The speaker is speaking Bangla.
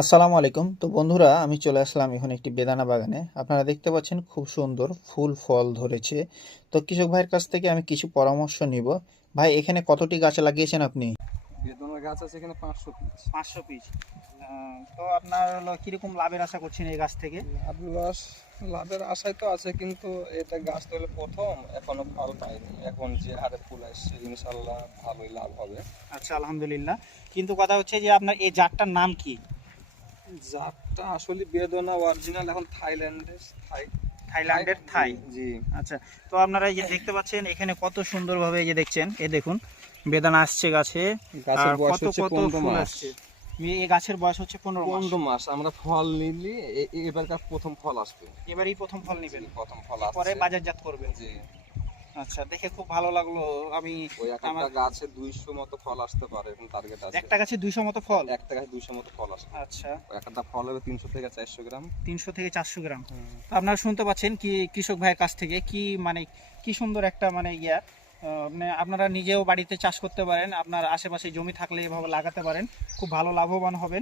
আসসালামু আলাইকুম। তো বন্ধুরা, আমি চলে আসলাম এখন একটি বেদানা বাগানে। আপনারা দেখতে পাচ্ছেন খুব সুন্দর ফুল ফল ধরেছে। তো কৃষক ভাইয়ের কাছ থেকে আমি কিছু পরামর্শ নিব। ভাই, এখানে কতটি গাছ লাগিয়েছেন আপনি? বেদনার গাছ আছে এখানে 500 পিস। 500 পিস। তো আপনার হলো কিরকম লাভের আশা করছেন এই গাছ থেকে? লাভের আশায় তো আছে, কিন্তু এটা গাছ তো হলো প্রথম, এখনো ফল পাইনি। এখন যে হারে ফুল আসছে ইনশাল্লাহ ভালোই লাভ হবে। আচ্ছা, আলহামদুলিল্লাহ। কিন্তু কথা হচ্ছে যে আপনার এই জাতটার নাম কি? জাতটা আসলে বেদনা অরিজিনাল, এখন থাইল্যান্ডের থাই। জি। আচ্ছা। তো আপনারা এই যে দেখতে পাচ্ছেন এখানে কত সুন্দরভাবে এই যে দেখছেন, দেখুন বেদানা আসছে গাছে। গাছের আর বয়স কত হচ্ছে কত 15 ফুল মাস। আসছে। এই গাছের বয়স হচ্ছে 15 মাস। 15 মাস আমরা ফল নিলি, এবারকার প্রথম ফল আসবে। এবারই প্রথম ফল নেবেন, প্রথম ফল পরে আসছে। বাজারজাত করবেন। জি। আচ্ছা, দেখে খুব ভালো লাগলো। আমি ওই একটা আমার গাছে 200 মতো ফল আসতে পারে, এখন টার্গেট আছে। একটা গাছে 200 মতো ফল। একটা গাছে 200 মতো ফল আসবে। আচ্ছা, একটা ফল হবে 300 থেকে 400 গ্রাম। 300 থেকে 400 গ্রাম। তো আপনারা শুনতে পাচ্ছেন কি কৃষক ভাইয়ের কাছ থেকে কি মানে কি সুন্দর একটা মানে মানে আপনারা নিজেও বাড়িতে চাষ করতে পারেন, আপনার আশেপাশে জমি থাকলে এভাবে লাগাতে পারেন, খুব ভালো লাভবান হবেন।